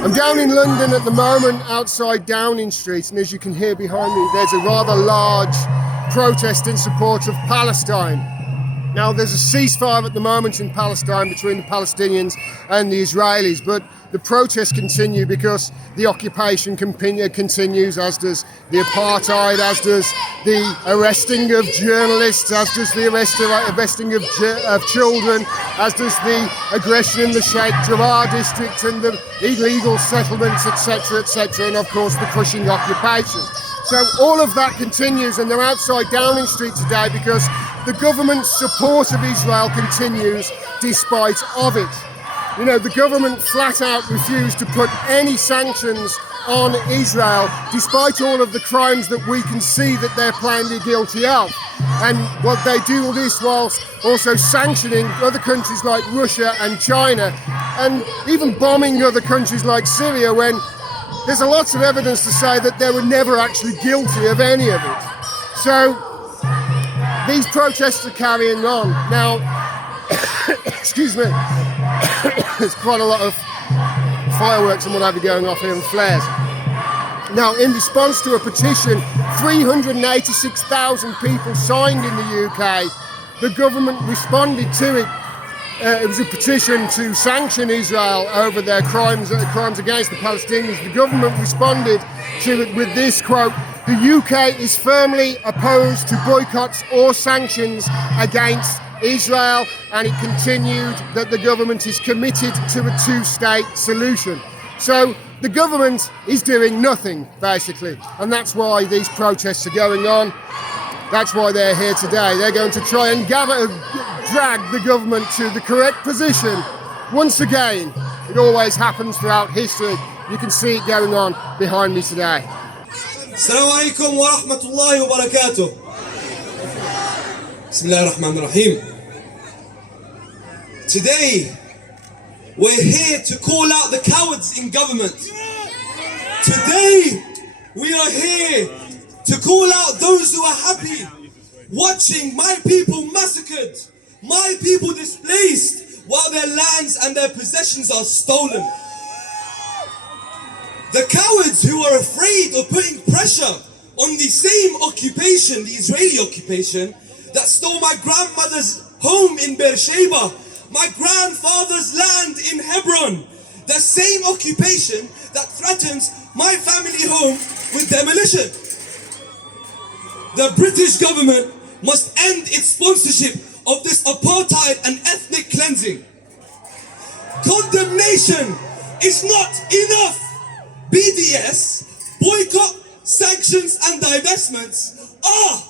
I'm down in London at the moment outside Downing Street, and as you can hear behind me, there's a rather large protest in support of Palestine. Now, there's a ceasefire at the moment in Palestine between the Palestinians and the Israelis, but the protests continue because the occupation continues, as does the apartheid, as does the arresting of journalists, as does the arresting of children, as does the aggression in the Sheikh Jarrah district and the illegal settlements, etc., etc., and of course the crushing occupation. So all of that continues, and they're outside Downing Street today because the government's support of Israel continues despite of it. You know, the government flat out refused to put any sanctions on Israel, despite all of the crimes that we can see that they're plainly guilty of. And what they do this whilst also sanctioning other countries like Russia and China, and even bombing other countries like Syria, when there's a lot of evidence to say that they were never actually guilty of any of it. So these protests are carrying on. Now, excuse me, there's quite a lot of fireworks and what have you going off here and flares. Now, in response to a petition, 386,000 people signed in the UK, the government responded to it. It was a petition to sanction Israel over their crimes against the Palestinians. The government responded to it with this quote: "The UK is firmly opposed to boycotts or sanctions against Israel," and it continued that the government is committed to a two-state solution. So the government is doing nothing, basically, and that's why these protests are going on. That's why they're here today. They're going to try and drag the government to the correct position. Once again, it always happens throughout history. You can see it going on behind me today. Assalamu alaikum wa rahmatullahi wa barakatuh. Bismillahir Rahmanir Rahim. Today, we're here to call out the cowards in government. Today, we are here to call out those who are happy watching my people massacred, my people displaced, while their lands and their possessions are stolen. The cowards who are afraid of putting pressure on the same occupation, the Israeli occupation, that stole my grandmother's home in Beersheba, my grandfather's land in Hebron, the same occupation that threatens my family home with demolition. The British government must end its sponsorship of this apartheid and ethnic cleansing. Condemnation is not enough. BDS, boycott, sanctions and divestments are.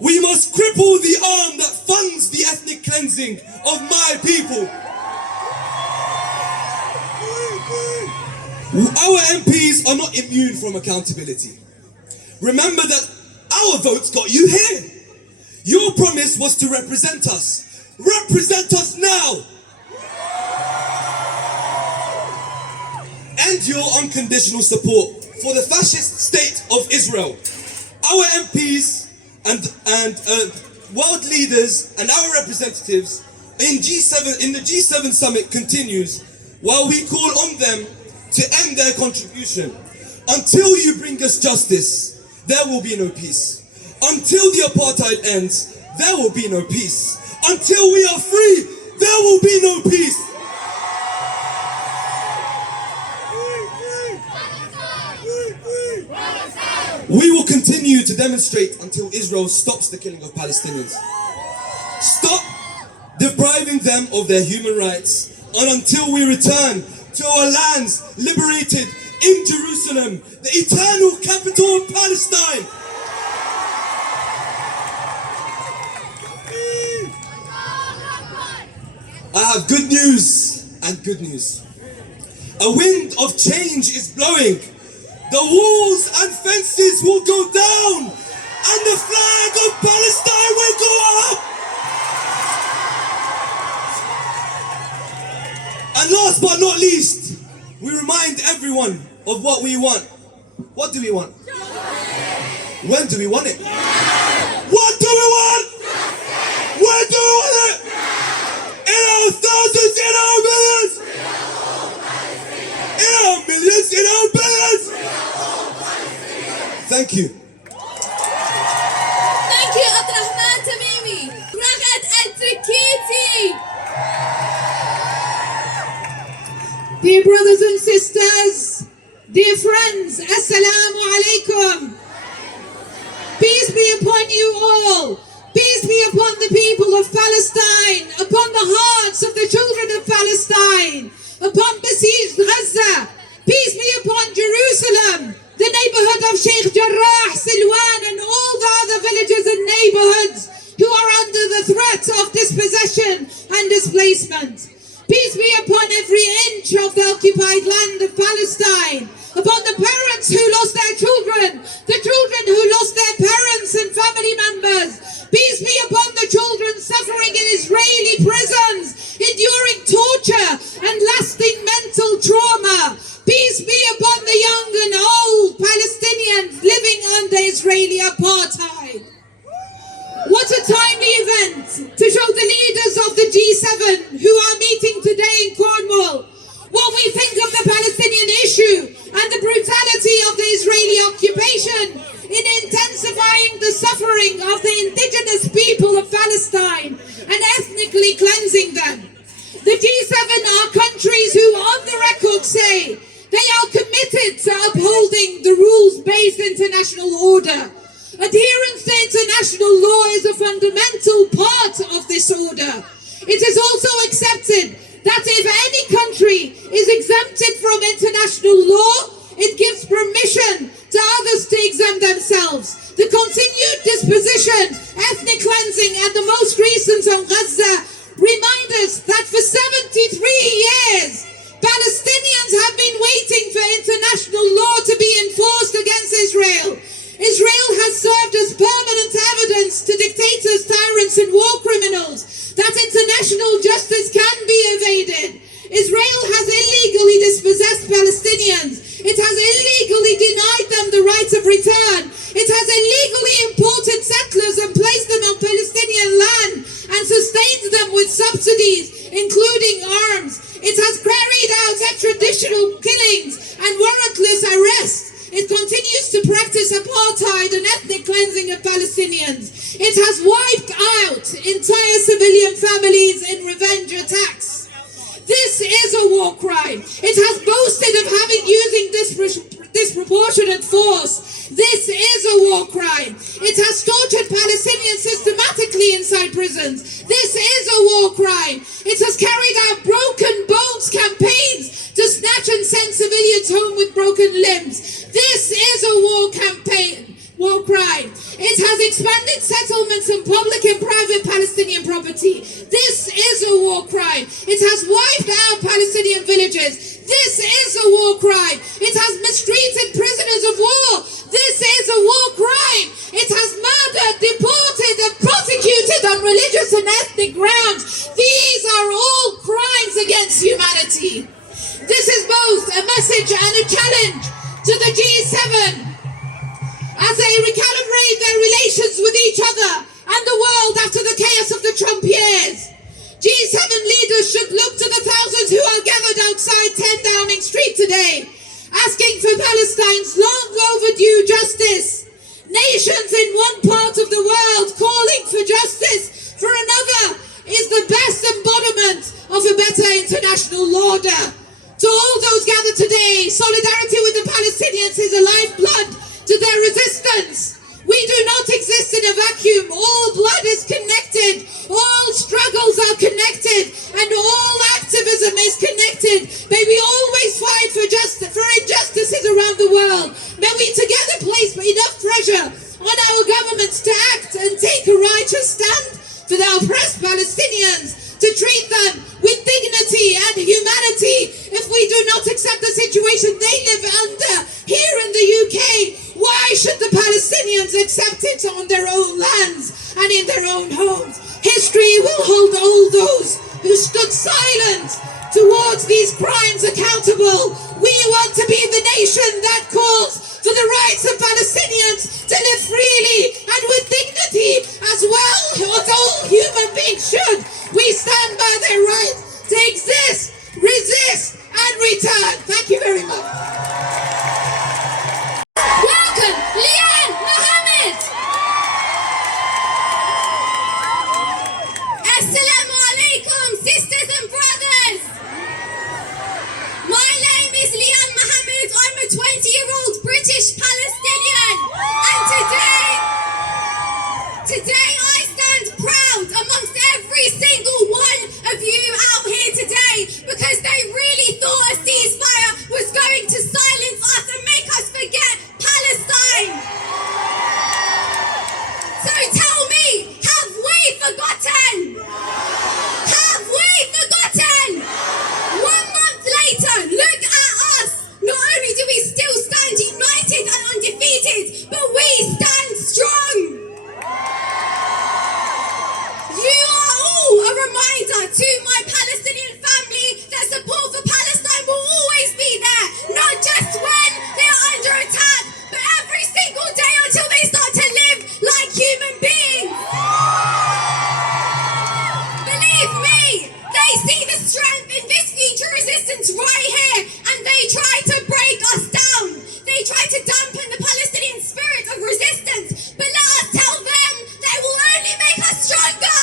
We must cripple the arm that funds the ethnic cleansing of my people. Our MPs are not immune from accountability. Remember that our votes got you here. Your promise was to represent us. Represent us now. End your unconditional support for the fascist state of Israel. Our MPs and world leaders and our representatives in the G7 summit continues while we call on them to end their contribution. Until you bring us justice, there will be no peace. Until the apartheid ends, there will be no peace. Until we are free, there will be no peace. We will continue to demonstrate until Israel stops the killing of Palestinians. Stop depriving them of their human rights, and until we return to our lands liberated in Jerusalem, the eternal capital of Palestine. I have good news and good news. A wind of change is blowing. The walls and fences will go down, and the flag of Palestine will go up. And last but not least, we remind everyone of what we want. What do we want? When do we want it? What do we want? When do we want it? In our thousands, in our millions, in our Thank you. Thank you, Abdurrahman Tamimi. Ragad Al-Trikiti. Dear brothers and sisters, dear friends, Assalamu alaikum. Peace be upon you all. Peace be upon the people of Palestine, upon the hearts of the children of Palestine, upon besieged Gaza. Peace be upon Jerusalem, the neighborhood of Sheikh Jarrah, Silwan, and all the other villages and neighborhoods who are under the threat of dispossession and displacement. Peace be upon every inch of the occupied land of Palestine, upon the parents who lost their children, the children who lost their parents and family members. Peace be upon the children suffering in Israeli prisons, enduring torture and lasting mental trauma. Peace be upon the young and old Palestinians living under Israeli apartheid. What a timely event to show the leaders of the G7 who are meeting today in Cornwall what we think of the Palestinian issue and the brutality of the Israeli occupation in intensifying the suffering of the indigenous people of Palestine and ethnically cleansing them. The G7 are countries who on the record say they are committed to upholding the rules-based international order. Adherence to international law is a fundamental part of this order. It is also accepted that if any country is exempted from international law, it gives permission to others to exempt themselves. The continued disposition, ethnic cleansing, and the most recent on Gaza remind us that for 73 years, Palestinians have been waiting for international law to be enforced against Israel. Israel has served as permanent evidence to dictators, tyrants, and war criminals that international justice can be evaded. Israel has illegally dispossessed Palestinians. It has illegally denied them the right of return. It has illegally imported settlers and placed them on Palestinian land and sustained them with subsidies, including arms. It has carried out extrajudicial killings and warrantless arrests. It continues to practice apartheid and ethnic cleansing of Palestinians. It has wiped out entire civilian families in revenge attacks. This is a war crime. It has boasted of having using disproportionate force. This is a war crime. It has tortured Palestinians systematically inside prisons. This is a war crime. It has carried out broken bones campaigns to snatch and send civilians home with broken limbs. This is a war crime. It has expanded settlements and public and private Palestinian property. This is a war crime. It has wiped out Palestinian villages. This is a war crime. It has mistreated prisoners of war. This is a war crime. It has murdered, deported, and prosecuted on religious and ethnic grounds. These are all crimes against humanity. This is both a message and a challenge to the G7 as they recalibrate their relations with each other and the world after the chaos of the Trump years. G7 leaders should look to the thousands who are gathered outside 10 Downing Street today, asking for Palestine's long overdue justice. Nations in one part of the world calling for justice for another is the best embodiment of a better international order. To all those gathered today, solidarity with the Palestinians is a lifeblood to their resistance. We do not exist in a vacuum. All blood is connected. All struggles are connected. And all activism is connected. May we always fight for justice, for injustices around the world. May we together place enough pressure on our governments to act and take a righteous stand for the oppressed Palestinians, to treat them with dignity and humanity. If we do not accept the situation they live under here in the UK, why should the Palestinians accept it on their own lands and in their own homes? History will hold all those who stood silent towards these crimes accountable. We want to be the nation that calls for the rights of Palestinians to live freely and with dignity as well as all human beings should. We stand by their right to exist, resist, and return. Thank you very much. Welcome, Leah thought a ceasefire was going to silence us and make us forget Palestine. So tell me, have we forgotten? Have we forgotten? 1 month later, look at us. Not only do we still stand united and undefeated, but we stand strong. You are all a reminder to my Palestinian family that support for Palestine will always be there, not just when they are under attack, but every single day until they start to live like human beings. Believe me, they see the strength in this future resistance right here, and they try to break us down. They try to dampen the Palestinian spirit of resistance, but let us tell them they will only make us stronger.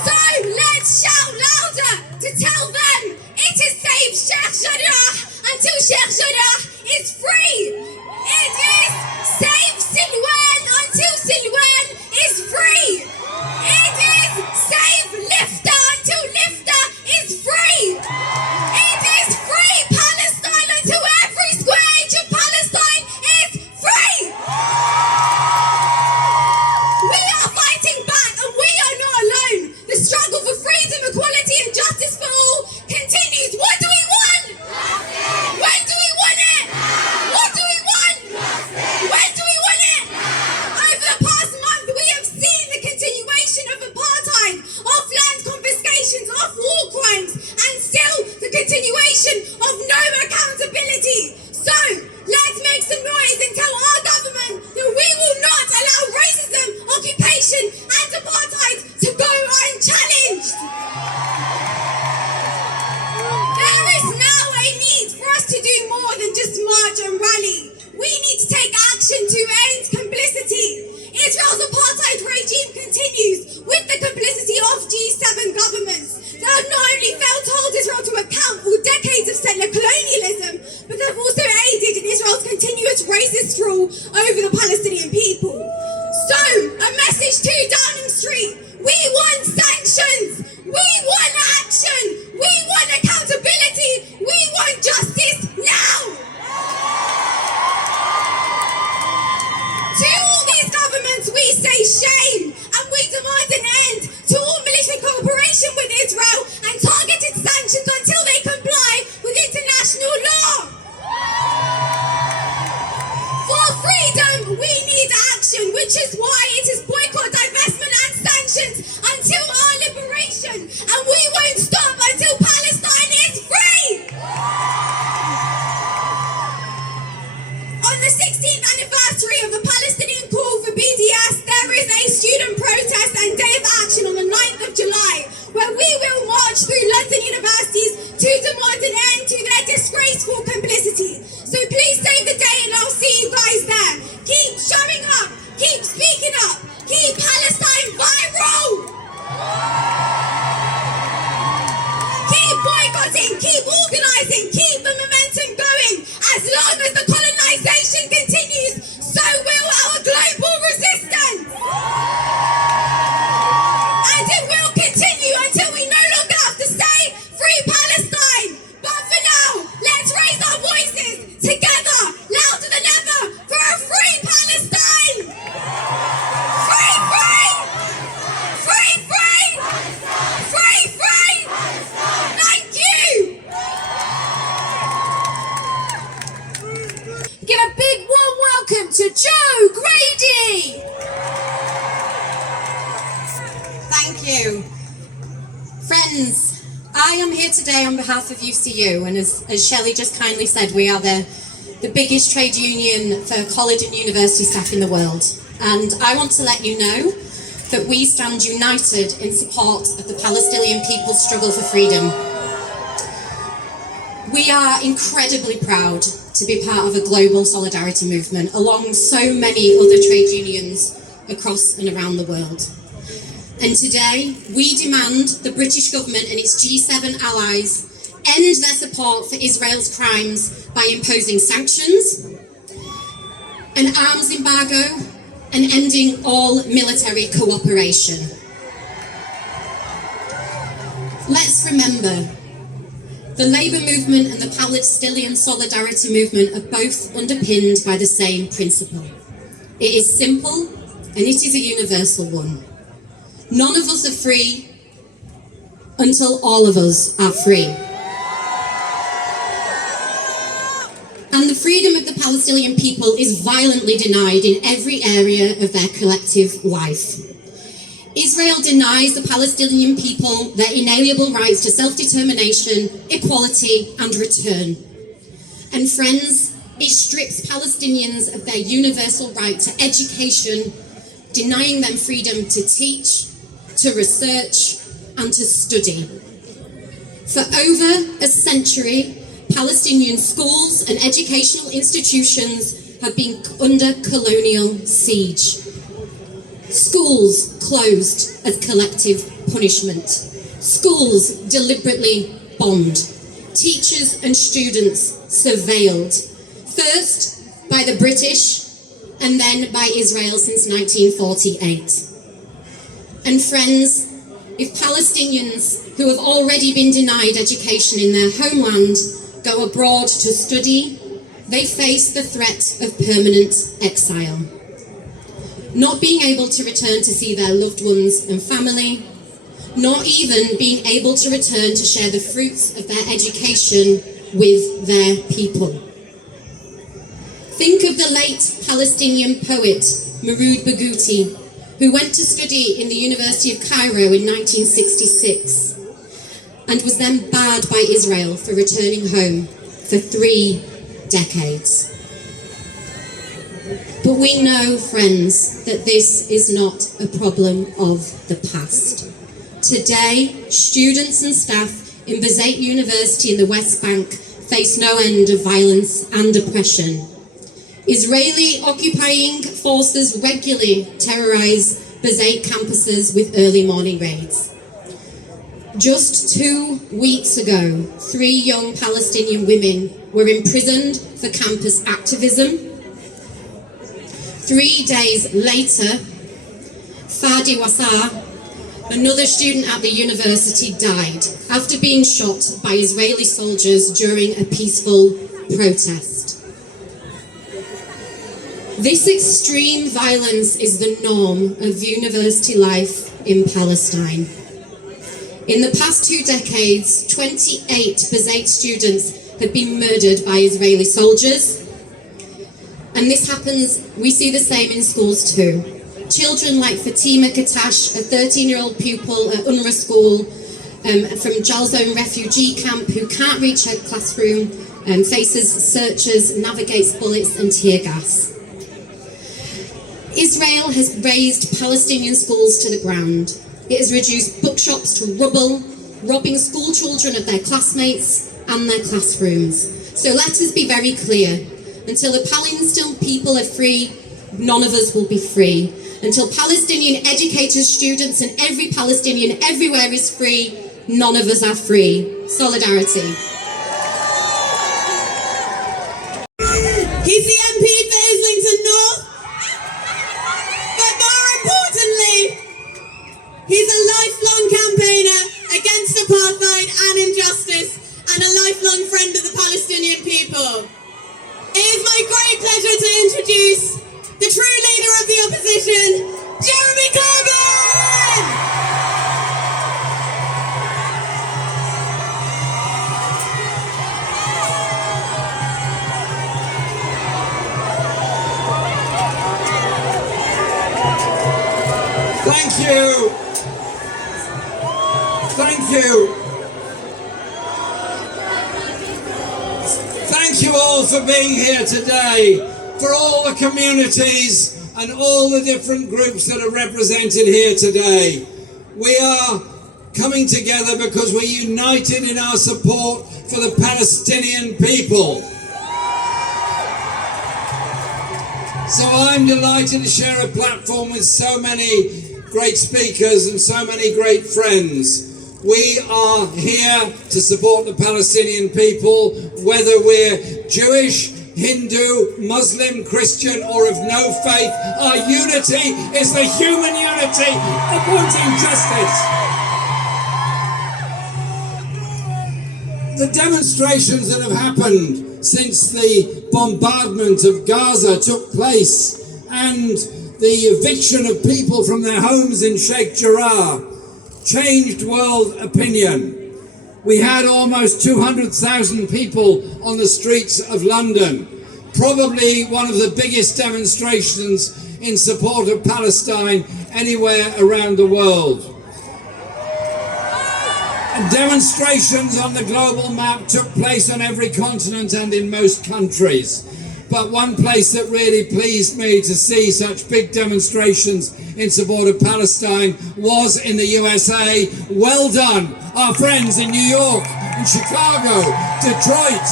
So let's shout louder to tell them it is safe Sheikh Jarrah until Sheikh Jarrah is free. It is safe Silwan until Silwan is free. It is safe Lifta until Lifta is free. It is free Palestine until every square inch of Palestine is free. We are fighting back and we are not alone. The struggle for freedom, equality and justice for all continues. What do we want? When do we want it? What do we want? When do we want it? Over the past month, we have seen the continuation of apartheid, of land confiscations, of war crimes, and still the continuation of no accountability. So, let's make some noise and tell our government that we will not allow racism, occupation, and apartheid to go unchallenged. There is now a need for us to do more than just march and rally. We need to take action to end complicity. Israel's apartheid regime continues with the complicity of G7 governments that have not only failed to hold Israel to account for decades of settler colonialism, but they've also aided in Israel's continuous racist rule over the Palestinian people. So, a message to Downing Street: we want sanctions, we want action, we want accountability, we want justice now. To all these governments we say shame, and we demand an end to all militant cooperation with Israel and targeted sanctions until they comply with international law. For freedom we need action, which is why it is boycott, divestment and sanctions until our liberation, and we won't stop until Palestine is free. On the 16th anniversary of the Palestinian call for BDS, there is a student protest and day of action on the 9th of July, where we will march through London universities to demand an end to their disgraceful complicity. So please save the day and I'll see you guys there. Keep showing up, keep speaking up, keep Palestine viral. Keep boycotting, keep organising, keep the momentum going. As long as the colonisation continues, so will our global resistance. And it will continue until we no longer have to say free Palestine. But for now, let's raise our voices together, louder than ever, for a free Palestine. Free, free! Free, free! Free, free! Thank you! Give a big warm welcome to Joe Grady! Thank you. Friends, I am here today on behalf of UCU, and as Shelley just kindly said, we are the biggest trade union for college and university staff in the world. And I want to let you know that we stand united in support of the Palestinian people's struggle for freedom. We are incredibly proud to be part of a global solidarity movement along so many other trade unions across and around the world. And today, we demand the British government and its G7 allies end their support for Israel's crimes by imposing sanctions, an arms embargo, and ending all military cooperation. Let's remember, The Labour movement and the Palestinian solidarity movement are both underpinned by the same principle. It is simple and it is a universal one. None of us are free until all of us are free. And the freedom of the Palestinian people is violently denied in every area of their collective life. Israel denies the Palestinian people their inalienable rights to self-determination, equality and return. And friends, it strips Palestinians of their universal right to education, denying them freedom to teach, to research and to study. For over a century, Palestinian schools and educational institutions have been under colonial siege. Schools closed as collective punishment. Schools deliberately bombed. Teachers and students surveilled. First by the British and then by Israel since 1948. And friends, if Palestinians who have already been denied education in their homeland go abroad to study, they face the threat of permanent exile. Not being able to return to see their loved ones and family, not even being able to return to share the fruits of their education with their people. Think of the late Palestinian poet Mahmoud Barghouti, who went to study in the University of Cairo in 1966 and was then barred by Israel for returning home for 3 decades. But we know, friends, that this is not a problem of the past. Today, students and staff in Birzeit University in the West Bank face no end of violence and oppression. Israeli occupying forces regularly terrorise Birzeit campuses with early morning raids. Just 2 weeks ago, 3 young Palestinian women were imprisoned for campus activism. 3 days later, Fadi Wassar, another student at the university, died after being shot by Israeli soldiers during a peaceful protest. This extreme violence is the norm of university life in Palestine. In the past 2 decades, 28 Birzeit students have been murdered by Israeli soldiers. And this happens, we see the same in schools too. Children like Fatima Katash, a 13-year-old pupil at UNRWA school from Jalzone refugee camp who can't reach her classroom, faces searchers, navigates bullets and tear gas. Israel has razed Palestinian schools to the ground. It has reduced bookshops to rubble, robbing school children of their classmates and their classrooms. So let us be very clear. Until the Palestinian people are free, none of us will be free. Until Palestinian educators, students and every Palestinian everywhere is free, none of us are free. Solidarity. He's the MP for Islington North, but more importantly, he's a lifelong campaigner against apartheid and injustice and a lifelong friend of the Palestinian people. It is my great pleasure to introduce the true leader of the opposition, Jeremy Corbyn! Thank you. Thank you. Thank you all for being here today, for all the communities and all the different groups that are represented here today. We are coming together because we're united in our support for the Palestinian people. So I'm delighted to share a platform with so many great speakers and so many great friends. We are here to support the Palestinian people, whether we're Jewish, Hindu, Muslim, Christian, or of no faith. Our unity is the human unity of wanting justice. the demonstrations that have happened since the bombardment of Gaza took place and the eviction of people from their homes in Sheikh Jarrah changed world opinion. We had almost 200,000 people on the streets of London, probably one of the biggest demonstrations in support of Palestine anywhere around the world. And demonstrations on the global map took place on every continent and in most countries. But one place that really pleased me to see such big demonstrations in support of Palestine was in the USA. Well done, our friends in New York, in Chicago, Detroit,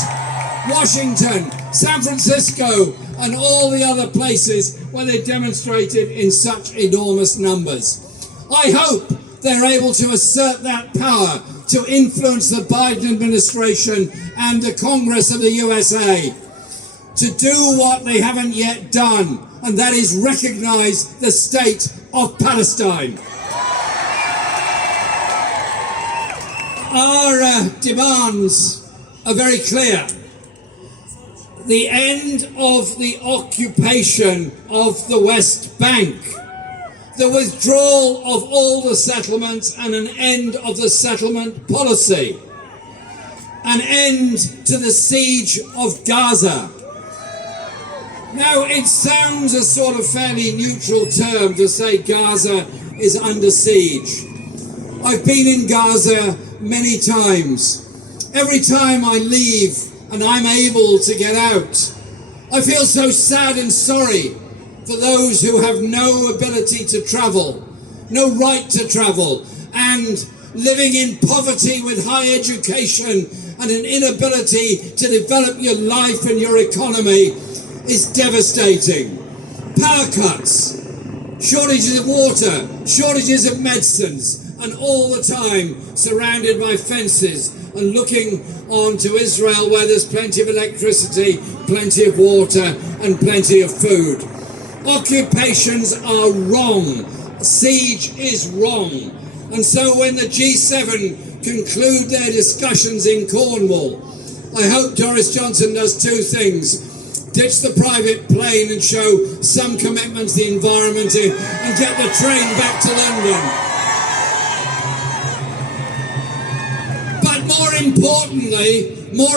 Washington, San Francisco, and all the other places where they demonstrated in such enormous numbers. I hope they're able to assert that power to influence the Biden administration and the Congress of the USA to do what they haven't yet done, and that is recognize the state of Palestine. Our demands are very clear. The end of the occupation of the West Bank, the withdrawal of all the settlements and an end of the settlement policy, an end to the siege of Gaza. Now, it sounds a sort of fairly neutral term to say Gaza is under siege. I've been in Gaza many times. Every time I leave and I'm able to get out, I feel so sad and sorry for those who have no ability to travel, no right to travel, and living in poverty with high education and an inability to develop your life and your economy is devastating. Power cuts, shortages of water, shortages of medicines, and all the time surrounded by fences and looking on to Israel where there's plenty of electricity, plenty of water, and plenty of food. Occupations are wrong. Siege is wrong. And so when the G7 conclude their discussions in Cornwall, I hope Boris Johnson does two things: ditch the private plane and show some commitment to the environment and get the train back to London. But more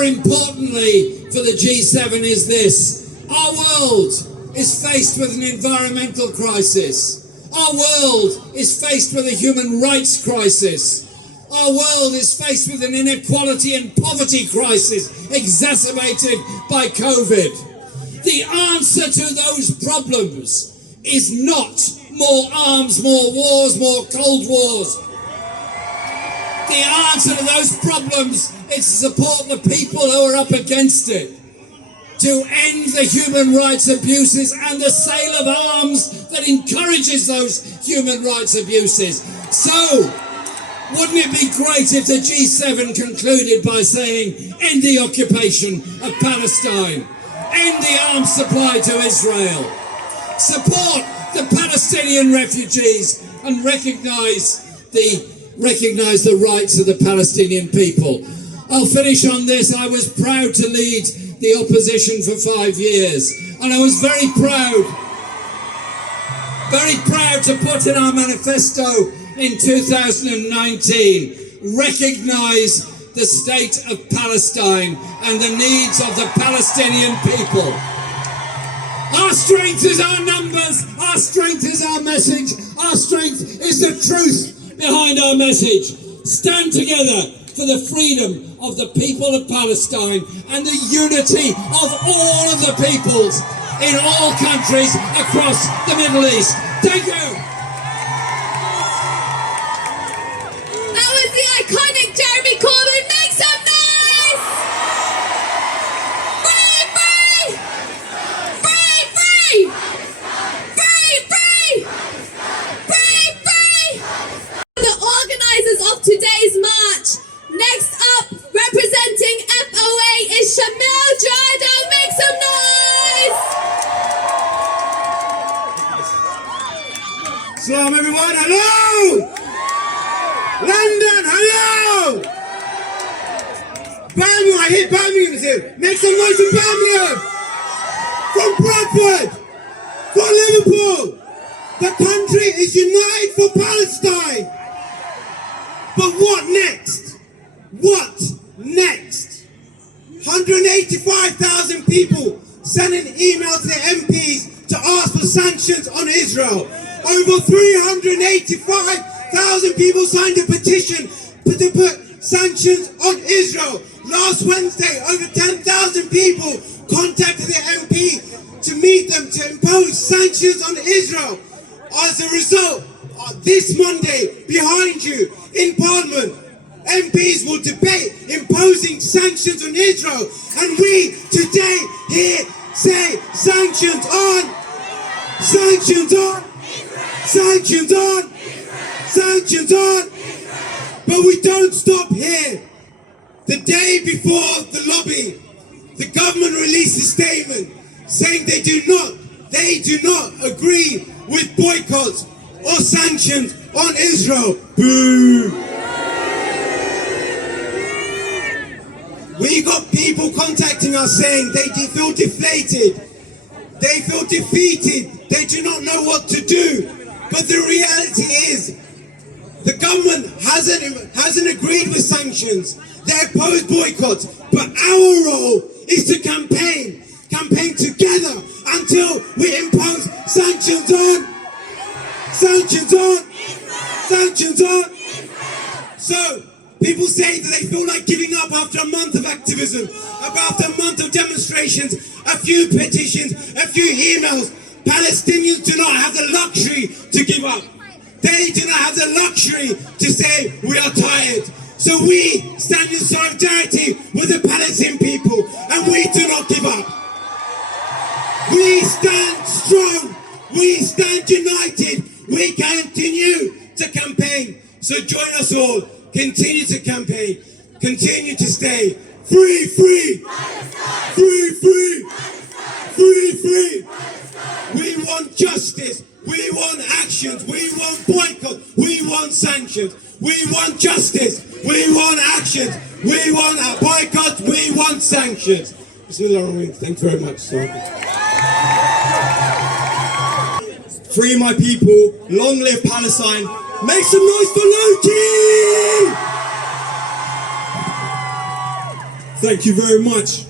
importantly for the G7 is this: our world is faced with an environmental crisis. Our world is faced with a human rights crisis. Our world is faced with an inequality and poverty crisis exacerbated by COVID. The answer to those problems is not more arms, more wars, more cold wars. The answer to those problems is to support the people who are up against it, to end the human rights abuses and the sale of arms that encourages those human rights abuses. So, wouldn't it be great if the G7 concluded by saying, end the occupation of Palestine, end the arms supply to Israel, support the Palestinian refugees, and recognise the rights of the Palestinian people. I'll finish on this. I was proud to lead the opposition for 5 years, and I was very proud to put in our manifesto in 2019, recognise the state of Palestine and the needs of the Palestinian people. Our strength is our numbers, our strength is our message, our strength is the truth behind our message. Stand together for the freedom of the people of Palestine and the unity of all of the peoples in all countries across the Middle East. Thank you. That was the iconic Jeremy Corbyn. Make some noise! Free, free! Free, free! Free, free! Free, free! The organisers of today's march. Next up, representing FOA is Shamil Jada. Make some noise! Birmingham, I hear Birmingham's here. Make some noise in Birmingham. From Bradford. For Liverpool. The country is united for Palestine. But what next? What next? 185,000 people sending emails to the MPs to ask for sanctions on Israel. Over 385,000 people signed a petition to put sanctions on Israel. Last Wednesday, over 10,000 people contacted the MP to meet them to impose sanctions on Israel. As a result, this Monday, behind you in Parliament, MPs will debate imposing sanctions on Israel. And we today here say sanctions on, sanctions on, sanctions on, sanctions on. But we don't stop here. The day before the lobby, the government released a statement saying they do not agree with boycotts or sanctions on Israel. Boo! We got people contacting us saying they feel deflated, they feel defeated, they do not know what to do. But the reality is, the government hasn't agreed with sanctions. They oppose boycotts, but our role is to campaign together until we impose sanctions on, sanctions on, sanctions on. So, people say that they feel like giving up after a month of activism, after a month of demonstrations, a few petitions, a few emails. Palestinians do not have the luxury to give up. They do not have the luxury to say we are tired. So we stand in solidarity with the Palestinian people, and we do not give up. We stand strong. We stand united. We continue to campaign. So join us all. Continue to campaign. Continue to stay free, free, free, free, free, free. We want justice. We want actions. We want boycott. We want sanctions. We want justice. We want actions. We want a boycott. We want sanctions. Thank you very much. Free my people. Long live Palestine. Make some noise for Loki! Thank you very much.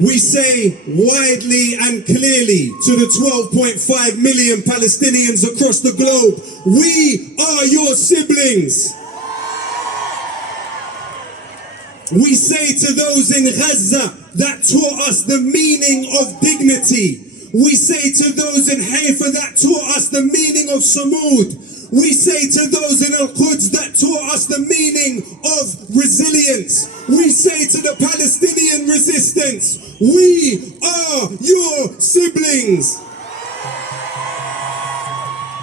We say widely and clearly to the 12.5 million Palestinians across the globe, we are your siblings. We say to those in Gaza that taught us the meaning of dignity. We say to those in Haifa that taught us the meaning of Samud. We say to those in Al-Quds that taught us the meaning of resilience. We say to the Palestinian resistance, we are your siblings.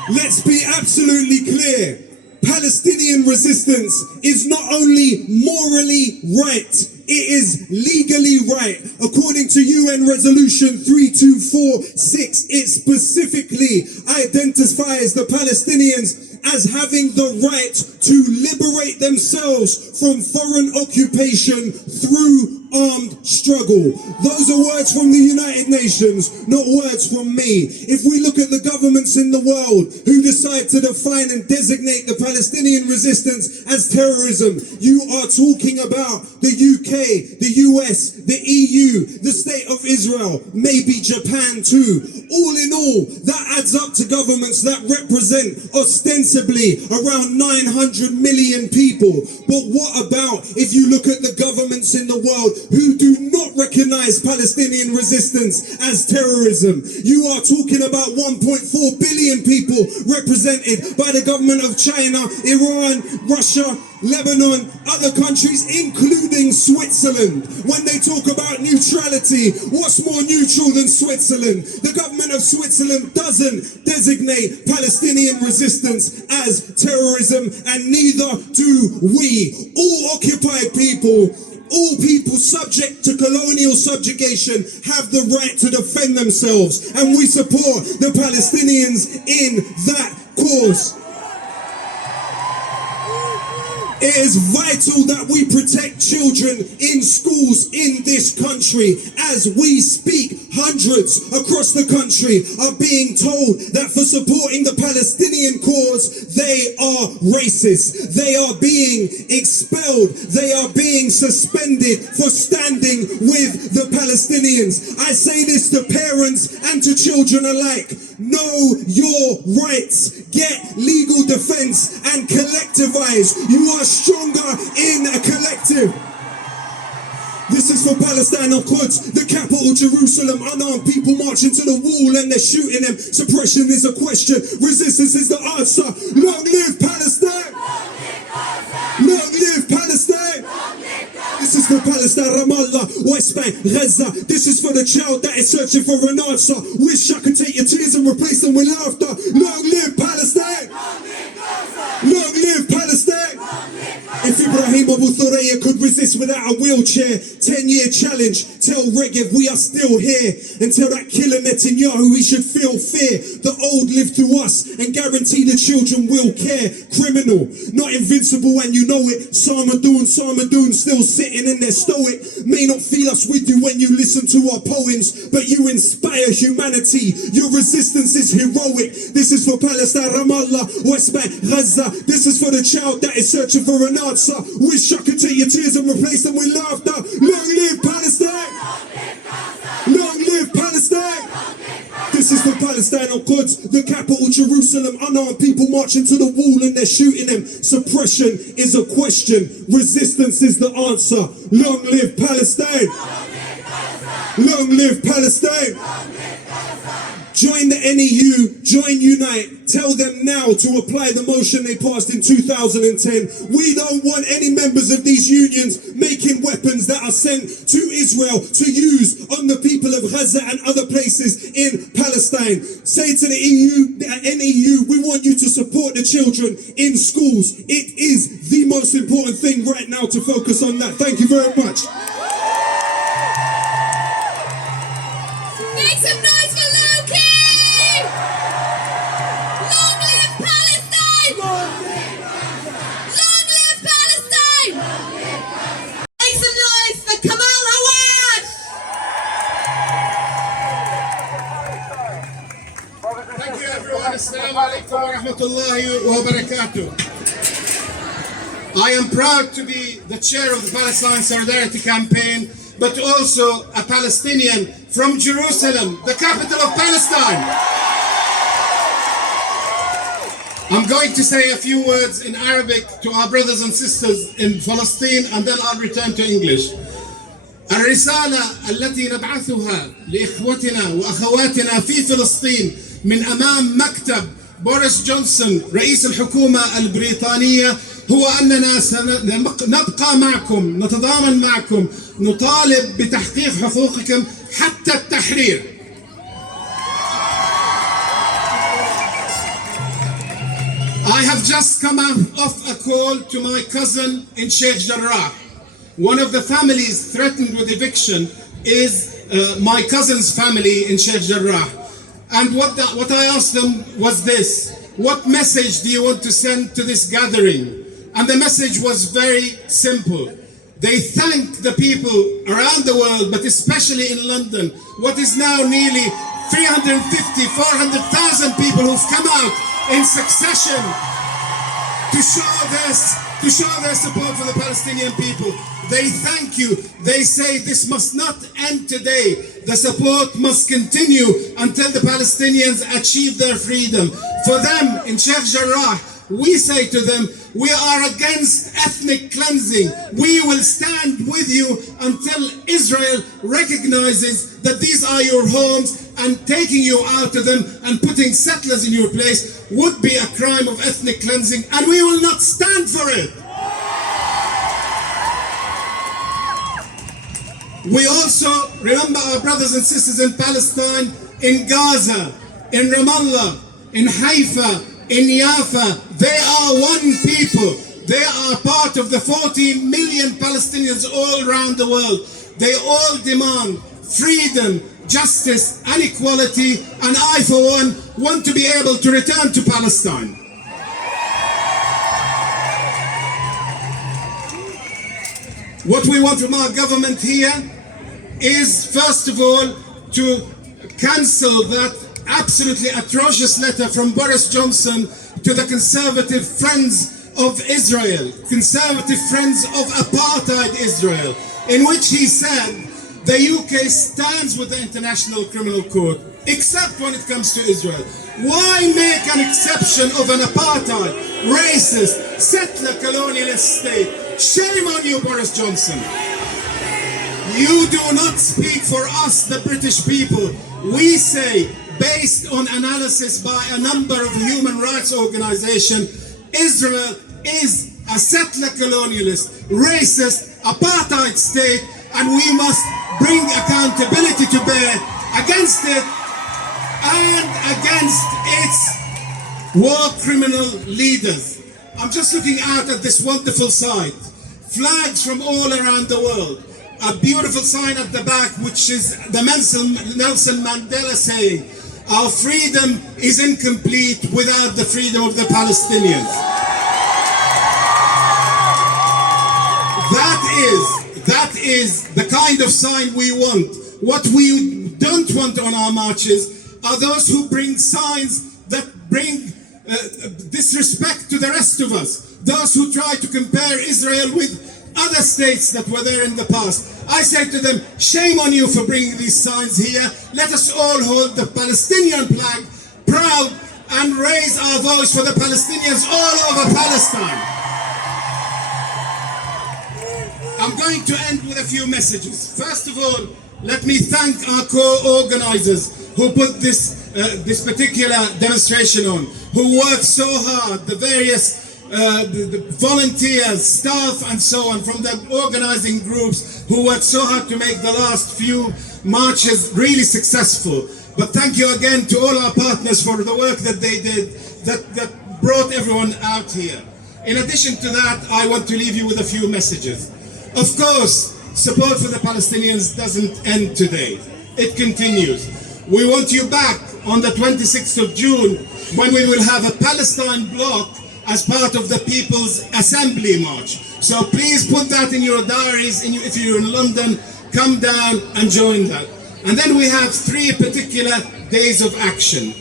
Let's be absolutely clear. Palestinian resistance is not only morally right, it is legally right. According to UN Resolution 3246, it specifically identifies the Palestinians as having the right to liberate themselves from foreign occupation through armed struggle. Those are words from the United Nations, not words from me. If we look at the governments in the world who decide to define and designate the Palestinian resistance as terrorism, you are talking about the UK, the US, the EU, the State of Israel, maybe Japan too. All in all, that adds up to governments that represent ostensibly around 900 million people. But what about if you look at the governments in the world who do not recognize Palestinian resistance as terrorism? You are talking about 1.4 billion people represented by the government of China, Iran, Russia, Lebanon, other countries, including Switzerland. When they talk about neutrality, what's more neutral than Switzerland? The government of Switzerland doesn't designate Palestinian resistance as terrorism, and neither do we. All occupied people, all people subject to colonial subjugation have the right to defend themselves, and we support the Palestinians in that cause. It is vital that we protect children in schools in this country. As we speak, hundreds across the country are being told that for supporting the Palestinian cause, they are racist. They are being expelled. They are being suspended for standing with the Palestinians. I say this to parents and to children alike. Know your rights. Get legal defense and collectivize. You are stronger in a collective. This is for Palestine of Quds, the capital Jerusalem. Unarmed people marching to the wall and they're shooting them. Suppression is a question, resistance is the answer. Long live Palestine! Long live Palestine! This is for Palestine, Ramallah, West Bank, Gaza. This is for the child that is searching for an answer. Wish I could take your tears and replace them with laughter. Long live Palestine! Long live Palestine! If Ibrahim Abu Thuraya could resist without a wheelchair, 10-year challenge, tell Regev we are still here. And tell that killer Netanyahu he should feel fear. The old live through us and guarantee the children will care. Criminal, not invincible and you know it. Sarmadoon, still sitting in their stoic. May not feel us with you when you listen to our poems, but you inspire humanity. Your resistance is heroic. This is for Palestine, Ramallah, West Bank, Gaza. This is for the child that is searching for an answer. Wish I could take your tears and replace them with laughter. Long live Palestine! Long live Palestine! This is for Palestine of Quds, the capital Jerusalem. Unarmed people marching to the wall and they're shooting them. Suppression is a question. Resistance is the answer. Long live Palestine! Long live Palestine! Join the NEU, join Unite. Tell them now to apply the motion they passed in 2010. We don't want any members of these unions making weapons that are sent to Israel to use on the people of Gaza and other places in Palestine. Say to the NEU, we want you to support the children in schools. It is the most important thing right now to focus on that. Thank you very much. Make some noise for Loki! Long live Palestine! Long live Palestine! Make some noise for Kamal Awad! Thank you everyone. Assalamu alaikum wa rahmatullahi wa barakatuh. I am proud to be the chair of the Palestine Solidarity Campaign, but also a Palestinian from Jerusalem, the capital of Palestine. I'm going to say a few words in Arabic to our brothers and sisters in Palestine, and then I'll return to English. الرسالة التي نبعثها لإخوتنا وأخواتنا في فلسطين من أمام مكتب بوريس جونسون رئيس الحكومة البريطانية هو أننا سنبقى معكم، نتضامن معكم، نطالب بتحقيق حقوقكم حتى التحرير. I have just come off a call to my cousin in Sheikh Jarrah. One of the families threatened with eviction is my cousin's family in Sheikh Jarrah. And what I asked them was this: what message do you want to send to this gathering? And the message was very simple. They thank the people around the world, but especially in London, what is now nearly 350, 400,000 people who've come out in succession to show their support for the Palestinian people. They thank you. They say this must not end today. The support must continue until the Palestinians achieve their freedom. For them in Sheikh Jarrah, we say to them, we are against ethnic cleansing. We will stand with you until Israel recognizes that these are your homes, and taking you out of them and putting settlers in your place would be a crime of ethnic cleansing, and we will not stand for it. We also remember our brothers and sisters in Palestine, in Gaza, in Ramallah, in Haifa, in Jaffa. They are one people. They are part of the 14 million Palestinians all around the world. They all demand freedom, justice and equality, and I for one want to be able to return to Palestine. What we want from our government here is, first of all, to cancel that absolutely atrocious letter from Boris Johnson to the Conservative Friends of Israel, Conservative Friends of Apartheid Israel, in which he said the UK stands with the International Criminal Court, except when it comes to Israel. Why make an exception of an apartheid, racist, settler, colonialist state? Shame on you, Boris Johnson. You do not speak for us, the British people. We say, based on analysis by a number of human rights organizations, Israel is a settler colonialist, racist, apartheid state, and we must bring accountability to bear against it and against its war criminal leaders. I'm just looking out at this wonderful site. Flags from all around the world. A beautiful sign at the back, which is the Nelson Mandela saying, our freedom is incomplete without the freedom of the Palestinians. That is the kind of sign we want. What we don't want on our marches are those who bring signs that bring disrespect to the rest of us. Those who try to compare Israel with other states that were there in the past. I say to them, shame on you for bringing these signs here. Let us all hold the Palestinian flag proud and raise our voice for the Palestinians all over Palestine. I'm going to end with a few messages. First of all, let me thank our co-organizers who put this particular demonstration on, who worked so hard, the various the volunteers, staff and so on from the organizing groups who worked so hard to make the last few marches really successful. But thank you again to all our partners for the work that they did that brought everyone out here. In addition to that, I want to leave you with a few messages. Of course, support for the Palestinians doesn't end today. It continues. We want you back on the 26th of June when we will have a Palestine block as part of the People's Assembly March. So please put that in your diaries. If you're in London, come down and join that. And then we have 3 particular days of action.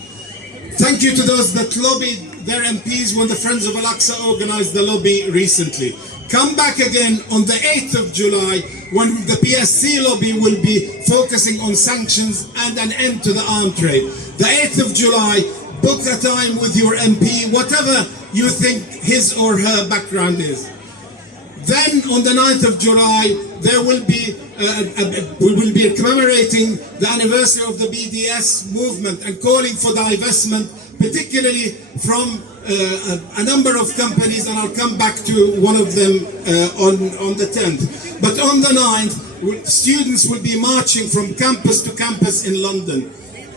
Thank you to those that lobbied their MPs when the Friends of Al-Aqsa organized the lobby recently. Come back again on the 8th of July when the PSC lobby will be focusing on sanctions and an end to the arms trade. The 8th of July, book a time with your MP, whatever you think his or her background is. Then on the 9th of July, there will be we will be commemorating the anniversary of the BDS movement and calling for divestment, particularly from a number of companies, and I'll come back to one of them on the 10th. But on the 9th, students will be marching from campus to campus in London.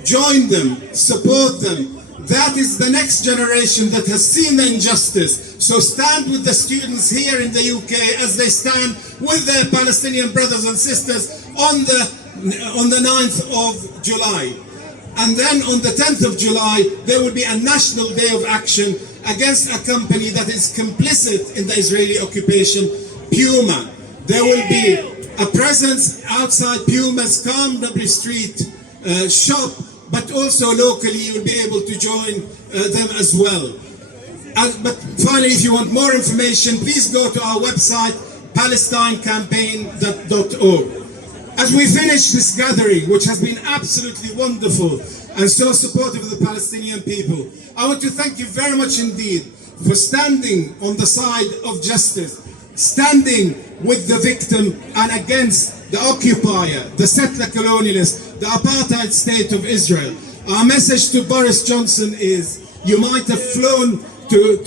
Join them, support them. That is the next generation that has seen the injustice. So stand with the students here in the UK as they stand with their Palestinian brothers and sisters on the 9th of July. And then on the 10th of July, there will be a national day of action against a company that is complicit in the Israeli occupation, Puma. There will be a presence outside Puma's Carnaby Street shop, but also locally you will be able to join them as well. But finally, if you want more information, please go to our website, palestinecampaign.org. As we finish this gathering, which has been absolutely wonderful and so supportive of the Palestinian people, I want to thank you very much indeed for standing on the side of justice, standing with the victim and against the occupier, the settler colonialist, the apartheid state of Israel. Our message to Boris Johnson is, you might have flown to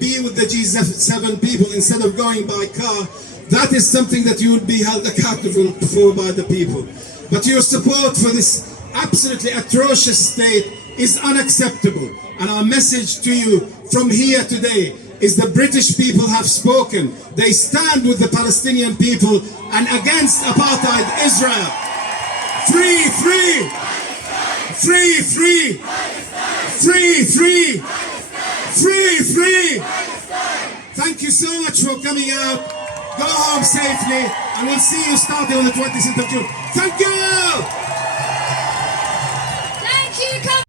be with the G7 people instead of going by car. That is something that you would be held accountable for by the people. But your support for this absolutely atrocious state is unacceptable. And our message to you from here today is the British people have spoken. They stand with the Palestinian people and against apartheid Israel. Free, free! Free, free! Free, free! Free, free! Thank you so much for coming out. Go home safely, and we'll see you starting on the 26th of June. Thank you! Thank you,